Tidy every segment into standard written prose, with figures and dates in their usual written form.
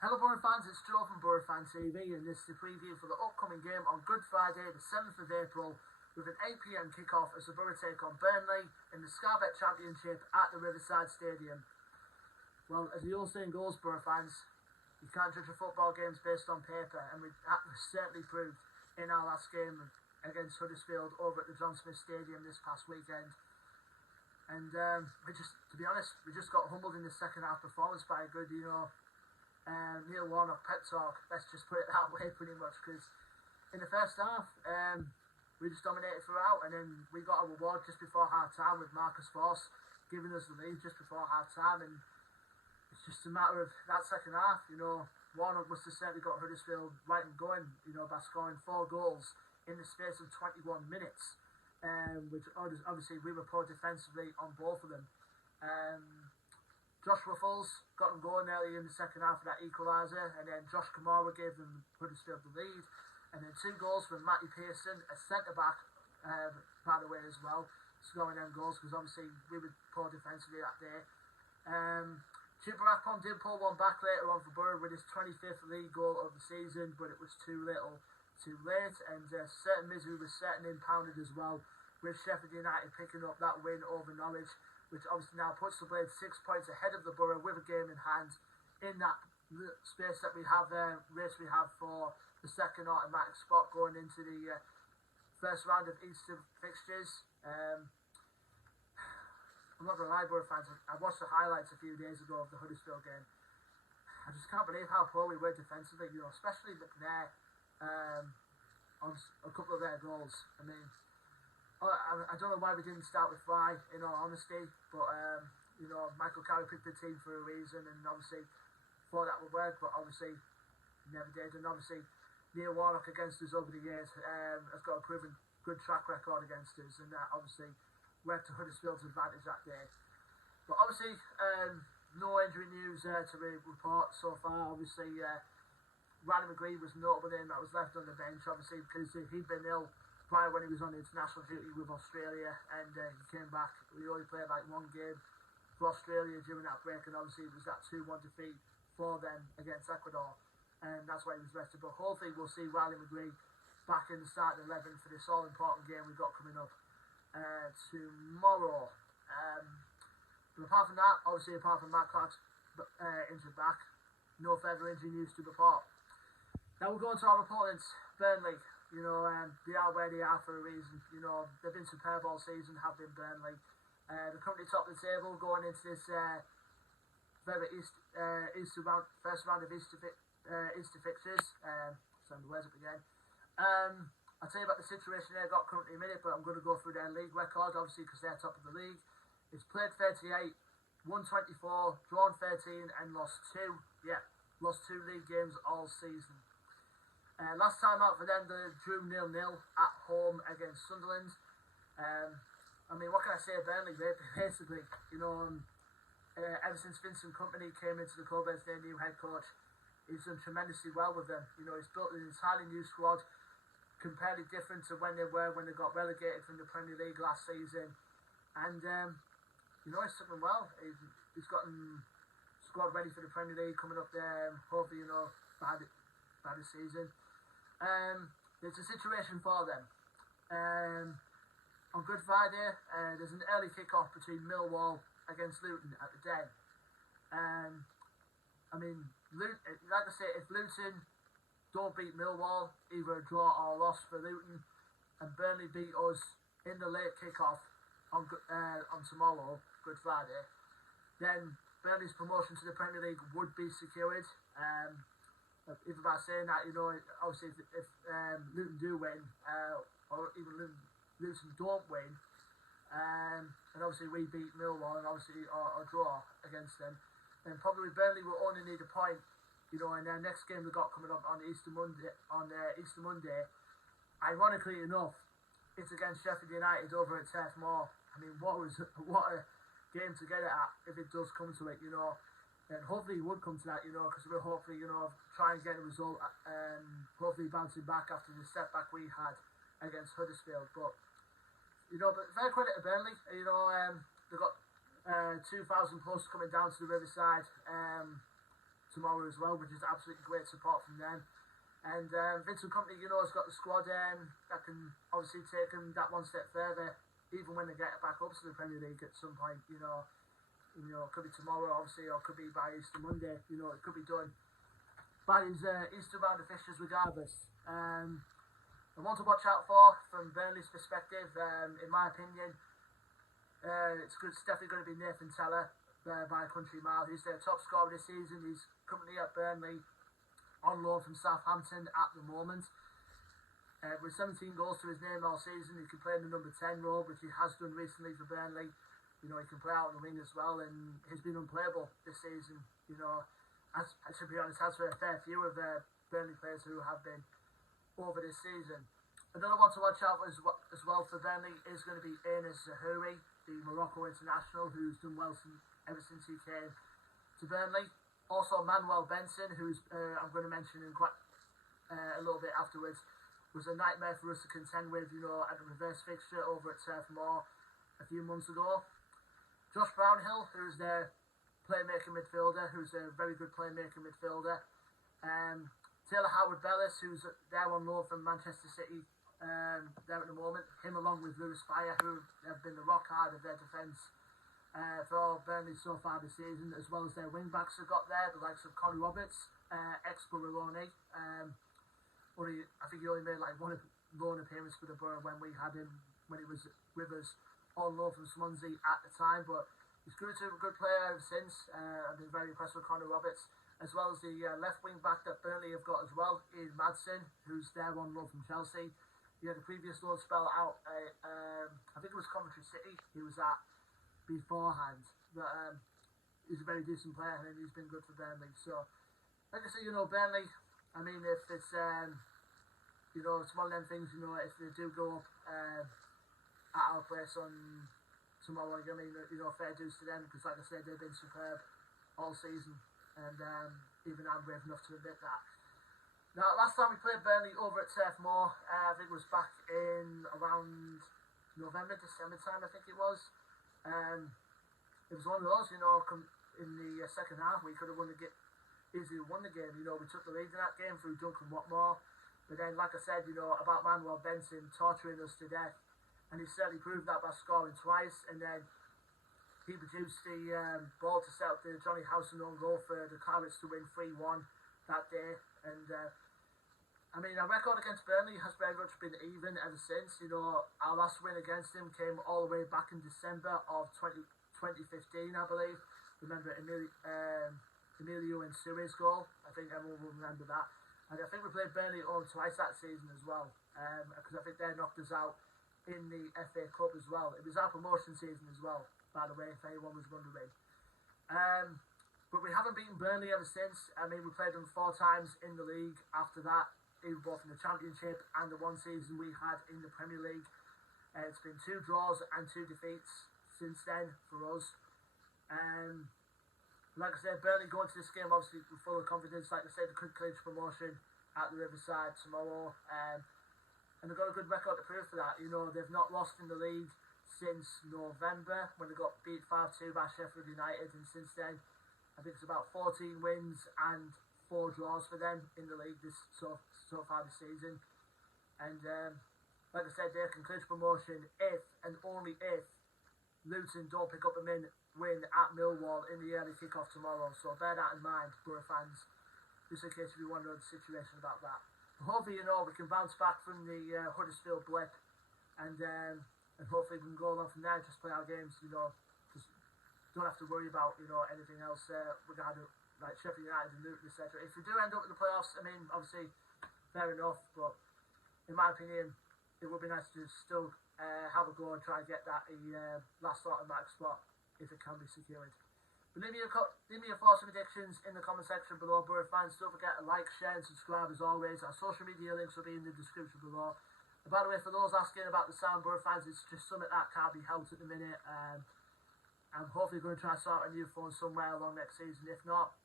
Hello Boro fans, it's Joe from Boro Fan TV and this is the preview for the upcoming game on Good Friday the 7th of April with an 8 PM kick-off as the Boro take on Burnley in the Skybet Championship at the Riverside Stadium. Well, as the old saying goes, Boro fans, you can't judge a football games based on paper, and that was certainly proved in our last game against Huddersfield over at the John Smith Stadium this past weekend. And to be honest, we just got humbled in the second half performance by a good, Neil Warnock pep talk. Let's just put it that way, pretty much. Because in the first half, we just dominated throughout, and then we got a reward just before half time with Marcus Force giving us the lead just before half time. And it's just a matter of that second half. Warnock must have certainly got Huddersfield right and going. By scoring 4 goals in the space of 21 minutes. Which obviously we were poor defensively on both of them. Josh Ruffles got them going early in the second half of that equaliser, and then Josh Kamara gave them Huddersfield the lead, and then 2 goals from Matty Pearson, a centre back, by the way, as well, scoring them goals because obviously we were poor defensively that day. Chuba Akpom did pull one back later on for Boro with his 25th league goal of the season, but it was too little, too late, and certain misery was certain impounded as well, with Sheffield United picking up that win over Norwich, which obviously now puts the Blades 6 points ahead of the Boro with a game in hand in that space that we have there, race we have for the second automatic spot going into the first round of Easter fixtures. I'm not going to lie, Boro fans, I watched the highlights a few days ago of the Huddersfield game. I just can't believe how poor we were defensively, especially McNair on a couple of their goals. I mean, I don't know why we didn't start with Fry, in all honesty, but Michael Carey picked the team for a reason, and obviously thought that would work, but obviously never did. And obviously Neil Warnock against us over the years has got a proven good track record against us, and that obviously worked to Huddersfield's advantage that day. But obviously no injury news to report so far. Obviously Ryan McGree was notable in that was left on the bench, obviously because he'd been ill prior when he was on international duty with Australia, and he came back. We only played like 1 game for Australia during that break, and obviously it was that 2-1 defeat for them against Ecuador, and that's why he was rested. But hopefully we'll see Riley McGree back in the starting 11 for this all-important game we've got coming up tomorrow. But apart from that, obviously apart from Matt Clark's injured back, no further injury news to report. Now we'll go on to our opponents, Burnley. They are where they are for a reason. They've been superb all season, have been Burnley. They're currently top of the table going into this first round of Easter fixtures. Sorry, my words up again. I'll tell you about the situation they've got currently in a minute, but I'm going to go through their league record, obviously, because they're top of the league. It's played 38, won 24, drawn 13, and lost 2. Yeah, lost 2 league games all season. Last time out for them, they drew 0-0 at home against Sunderland. What can I say? Burnley, basically, ever since Vincent Kompany came into the club as their new head coach, he's done tremendously well with them. He's built an entirely new squad, completely different to when they got relegated from the Premier League last season. And, he's took them well. He's gotten squad ready for the Premier League coming up there, hopefully, by the season. There's a situation for them. On Good Friday, there's an early kick-off between Millwall against Luton at the Den. Like I say, if Luton don't beat Millwall, either a draw or a loss for Luton, and Burnley beat us in the late kick-off on tomorrow, Good Friday, then Burnley's promotion to the Premier League would be secured. Even by saying that, obviously if Luton do win, or even Luton don't win, and obviously we beat Millwall and obviously or draw against them, then probably Burnley will only need a point, in their next game they've got coming up on Easter Monday. Ironically enough, it's against Sheffield United over at Turf Moor. What a game to get it at if it does come to it, and hopefully it would come to that, because we'll hopefully, try and get a result, hopefully bouncing back after the setback we had against Huddersfield. But fair credit to Burnley, they've got 2,000 plus coming down to the Riverside tomorrow as well, which is absolutely great support from them. And Vincent Kompany, has got the squad that can obviously take them that one step further, even when they get back up to the Premier League at some point. It could be tomorrow, obviously, or it could be by Easter Monday. It could be done by these Easter round officials, regardless. The one to watch out for, from Burnley's perspective, in my opinion, it's definitely going to be Nathan Teller by a country mile. He's their top scorer this season. He's currently at Burnley on loan from Southampton at the moment. With 17 goals to his name all season, he can play in the number 10 role, which he has done recently for Burnley. He can play out on the wing as well, and he's been unplayable this season. As I should be honest, as for a fair few of the Burnley players who have been over this season. Another one to watch out for as well for Burnley is going to be Enes Zahouri, the Morocco international, who's done well ever since he came to Burnley. Also, Manuel Benson, who's I'm going to mention in quite a little bit afterwards, was a nightmare for us to contend with, at a reverse fixture over at Turf Moor a few months ago. Josh Brownhill, who's their playmaker midfielder, who's a very good playmaker midfielder. Taylor Howard-Bellis, who's there on loan from Manchester City there at the moment. Him along with Lewis Fire, who have been the rock hard of their defence for all Burnley so far this season, as well as their wing backs have got there, the likes of Conor Roberts, ex-Barcelona. I think he only made like one loan appearance for the Borough when we had him, when he was with us on loan from Swansea at the time, but he's grew to a good player ever since. I've been very impressed with Conor Roberts, as well as the left wing back that Burnley have got as well, Ian Madsen, who's there on loan from Chelsea. He had a previous loan spell out, I think it was Coventry City he was at beforehand, but he's a very decent player and he's been good for Burnley. So, like I say, Burnley, I mean, if it's, it's one of them things, if they do go up at our place on tomorrow, I mean, fair dues to them, because like I said, they've been superb all season, and even I'm brave enough to admit that. Now, last time we played Burnley over at Turf Moor, I think it was back in around November, December time, I think it was. It was one of those, in the second half, we could have easily won the game. We took the lead in that game through Duncan Watmore. But then, like I said, about Manuel Benson torturing us to death. And he certainly proved that by scoring twice. And then he produced the ball to set up the Johnny Howson own goal for the Clarets to win 3-1 that day. And, I mean, our record against Burnley has very much been even ever since. Our last win against him came all the way back in December of 2015, I believe. Remember Emilio and Suarez goal? I think everyone will remember that. And I think we played Burnley home twice that season as well, because I think they knocked us out in the FA Cup as well. It was our promotion season as well, by the way, if anyone was wondering. But we haven't beaten Burnley ever since. I mean, we played them 4 times in the league after that, even both in the Championship and the one season we had in the Premier League. It's been 2 draws and 2 defeats since then for us. Like I said, Burnley going to this game obviously full of confidence. Like I said, they could clinch promotion at the Riverside tomorrow. And they've got a good record to prove for that. They've not lost in the league since November when they got beat 5-2 by Sheffield United. And since then, I think it's about 14 wins and 4 draws for them in the league so far this season. And like I said, they can clinch promotion if and only if Luton don't pick up a win at Millwall in the early kick-off tomorrow. So bear that in mind, Boro fans, just in case you wonder the situation about that. But hopefully, we can bounce back from the Huddersfield blip, and hopefully we can go along from there, just play our games, just don't have to worry about, anything else regarding like Sheffield United and Luton, etc. If we do end up in the playoffs, I mean, obviously, fair enough, but in my opinion, it would be nice to still have a go and try and get that last automatic spot if it can be secured. But leave me your thoughts and predictions in the comment section below, Boro fans. Don't forget to like, share and subscribe as always. Our social media links will be in the description below. And by the way, for those asking about the sound, Boro fans, it's just something that can't be helped at the minute. I'm hopefully going to try and start a new phone somewhere along next season. If not,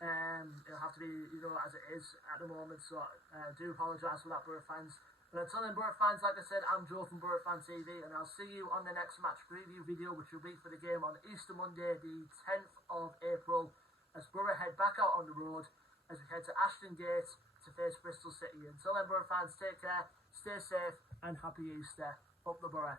it'll have to be, as it is at the moment. So I do apologise for that, Boro fans. But until then, Boro fans, like I said, I'm Joe from Boro Fan TV, and I'll see you on the next match preview video, which will be for the game on Easter Monday, the 10th of April, as Boro head back out on the road as we head to Ashton Gate to face Bristol City. Until then, Boro fans, take care, stay safe, and happy Easter. Up the Boro.